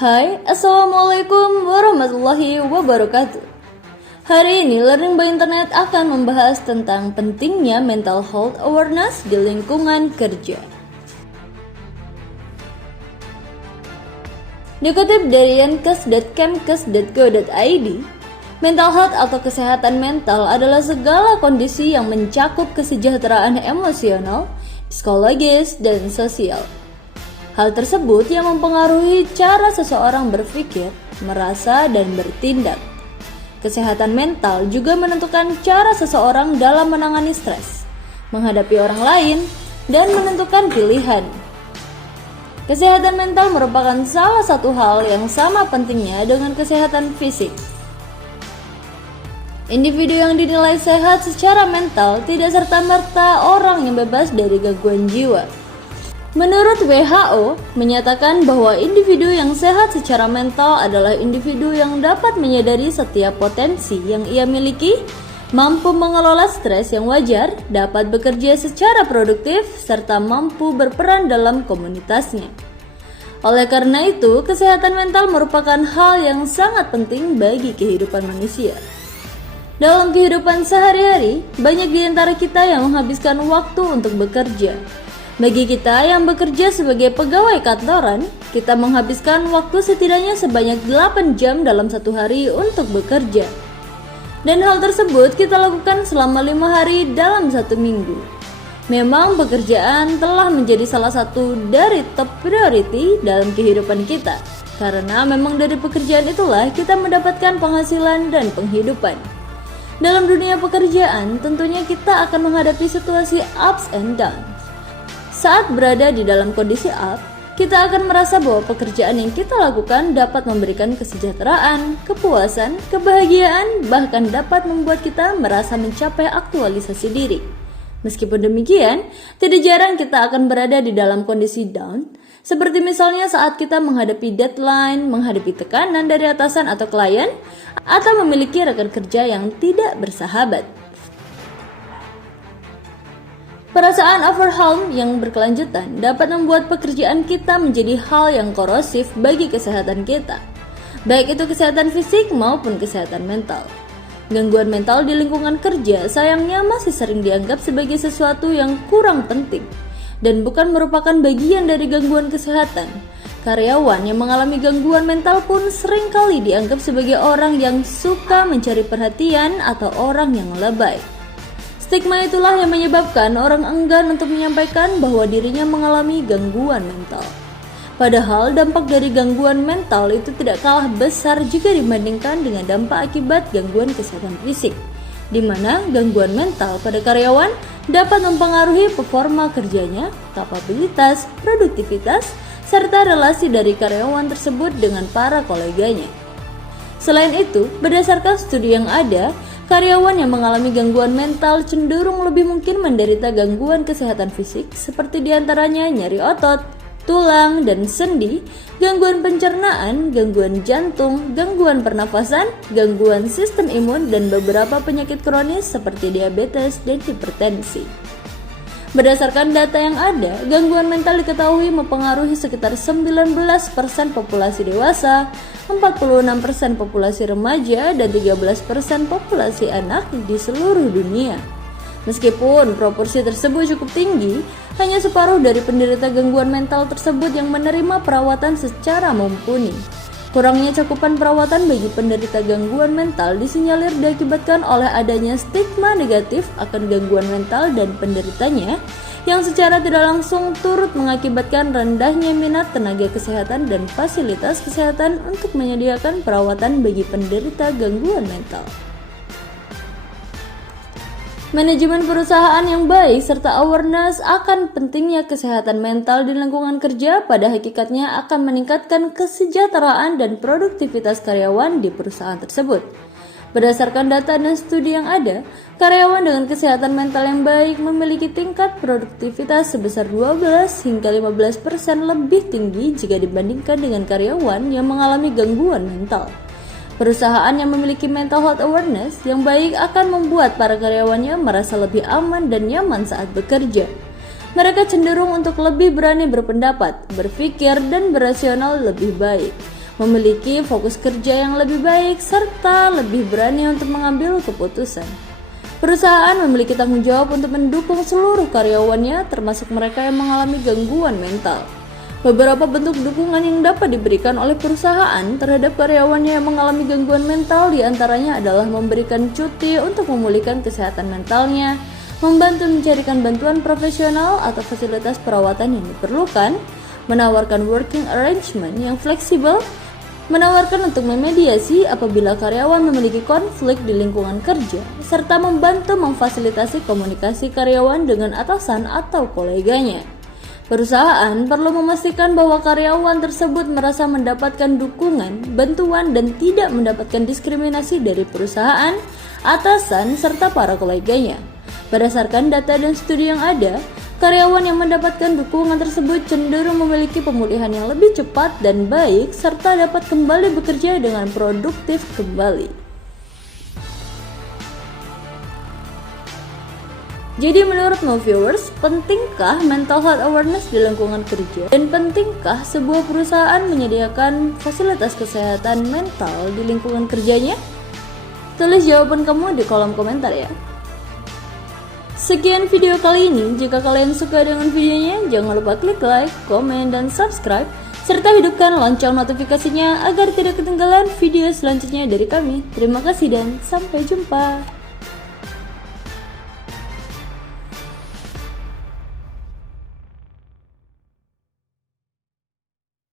Hai, Assalamualaikum warahmatullahi wabarakatuh. Hari ini Learning by Internet akan membahas tentang pentingnya mental health awareness di lingkungan kerja. Dikutip dari yankes.kemkes.go.id, mental health atau kesehatan mental adalah segala kondisi yang mencakup kesejahteraan emosional, psikologis, dan sosial. Hal tersebut yang mempengaruhi cara seseorang berpikir, merasa, dan bertindak. Kesehatan mental juga menentukan cara seseorang dalam menangani stres, menghadapi orang lain, dan menentukan pilihan. Kesehatan mental merupakan salah satu hal yang sama pentingnya dengan kesehatan fisik. Individu yang dinilai sehat secara mental tidak serta-merta orang yang bebas dari gangguan jiwa. Menurut WHO, menyatakan bahwa individu yang sehat secara mental adalah individu yang dapat menyadari setiap potensi yang ia miliki, mampu mengelola stres yang wajar, dapat bekerja secara produktif, serta mampu berperan dalam komunitasnya. Oleh karena itu, kesehatan mental merupakan hal yang sangat penting bagi kehidupan manusia. Dalam kehidupan sehari-hari, banyak di antara kita yang menghabiskan waktu untuk bekerja. Bagi kita yang bekerja sebagai pegawai kantoran, kita menghabiskan waktu setidaknya sebanyak 8 jam dalam satu hari untuk bekerja. Dan hal tersebut kita lakukan selama 5 hari dalam satu minggu. Memang pekerjaan telah menjadi salah satu dari top priority dalam kehidupan kita. Karena memang dari pekerjaan itulah kita mendapatkan penghasilan dan penghidupan. Dalam dunia pekerjaan, tentunya kita akan menghadapi situasi ups and downs. Saat berada di dalam kondisi up, kita akan merasa bahwa pekerjaan yang kita lakukan dapat memberikan kesejahteraan, kepuasan, kebahagiaan, bahkan dapat membuat kita merasa mencapai aktualisasi diri. Meskipun demikian, tidak jarang kita akan berada di dalam kondisi down, seperti misalnya saat kita menghadapi deadline, menghadapi tekanan dari atasan atau klien, atau memiliki rekan kerja yang tidak bersahabat. Perasaan overwhelm yang berkelanjutan dapat membuat pekerjaan kita menjadi hal yang korosif bagi kesehatan kita, baik itu kesehatan fisik maupun kesehatan mental. Gangguan mental di lingkungan kerja sayangnya masih sering dianggap sebagai sesuatu yang kurang penting dan bukan merupakan bagian dari gangguan kesehatan. Karyawan yang mengalami gangguan mental pun seringkali dianggap sebagai orang yang suka mencari perhatian atau orang yang lebay. Stigma itulah yang menyebabkan orang enggan untuk menyampaikan bahwa dirinya mengalami gangguan mental. Padahal dampak dari gangguan mental itu tidak kalah besar jika dibandingkan dengan dampak akibat gangguan kesehatan fisik, di mana gangguan mental pada karyawan dapat mempengaruhi performa kerjanya, kapabilitas, produktivitas, serta relasi dari karyawan tersebut dengan para koleganya. Selain itu, berdasarkan studi yang ada, karyawan yang mengalami gangguan mental cenderung lebih mungkin menderita gangguan kesehatan fisik seperti diantaranya nyeri otot, tulang dan sendi, gangguan pencernaan, gangguan jantung, gangguan pernafasan, gangguan sistem imun, dan beberapa penyakit kronis seperti diabetes dan hipertensi. Berdasarkan data yang ada, gangguan mental diketahui mempengaruhi sekitar 19% populasi dewasa, 46% populasi remaja, dan 13% populasi anak di seluruh dunia. Meskipun proporsi tersebut cukup tinggi, hanya separuh dari penderita gangguan mental tersebut yang menerima perawatan secara mumpuni. Kurangnya cakupan perawatan bagi penderita gangguan mental disinyalir diakibatkan oleh adanya stigma negatif akan gangguan mental dan penderitanya, yang secara tidak langsung turut mengakibatkan rendahnya minat tenaga kesehatan dan fasilitas kesehatan untuk menyediakan perawatan bagi penderita gangguan mental. Manajemen perusahaan yang baik serta awareness akan pentingnya kesehatan mental di lingkungan kerja pada hakikatnya akan meningkatkan kesejahteraan dan produktivitas karyawan di perusahaan tersebut. Berdasarkan data dan studi yang ada, karyawan dengan kesehatan mental yang baik memiliki tingkat produktivitas sebesar 12 hingga 15% lebih tinggi jika dibandingkan dengan karyawan yang mengalami gangguan mental. Perusahaan yang memiliki mental health awareness yang baik akan membuat para karyawannya merasa lebih aman dan nyaman saat bekerja. Mereka cenderung untuk lebih berani berpendapat, berpikir, dan berasional lebih baik. memiliki fokus kerja yang lebih baik, serta lebih berani untuk mengambil keputusan. Perusahaan memiliki tanggung jawab untuk mendukung seluruh karyawannya, termasuk mereka yang mengalami gangguan mental. Beberapa bentuk dukungan yang dapat diberikan oleh perusahaan terhadap karyawannya yang mengalami gangguan mental diantaranya adalah memberikan cuti untuk memulihkan kesehatan mentalnya, membantu mencarikan bantuan profesional atau fasilitas perawatan yang diperlukan, menawarkan working arrangement yang fleksibel, menawarkan untuk memediasi apabila karyawan memiliki konflik di lingkungan kerja, serta membantu memfasilitasi komunikasi karyawan dengan atasan atau koleganya. Perusahaan perlu memastikan bahwa karyawan tersebut merasa mendapatkan dukungan, bantuan, dan tidak mendapatkan diskriminasi dari perusahaan, atasan, serta para koleganya. Berdasarkan data dan studi yang ada, karyawan yang mendapatkan dukungan tersebut cenderung memiliki pemulihan yang lebih cepat dan baik, serta dapat kembali bekerja dengan produktif kembali. Jadi menurutmu viewers, pentingkah mental health awareness di lingkungan kerja? Dan pentingkah sebuah perusahaan menyediakan fasilitas kesehatan mental di lingkungan kerjanya? Tulis jawaban kamu di kolom komentar ya. Sekian video kali ini, jika kalian suka dengan videonya, jangan lupa klik like, komen, dan subscribe, serta hidupkan lonceng notifikasinya agar tidak ketinggalan video selanjutnya dari kami. Terima kasih dan sampai jumpa.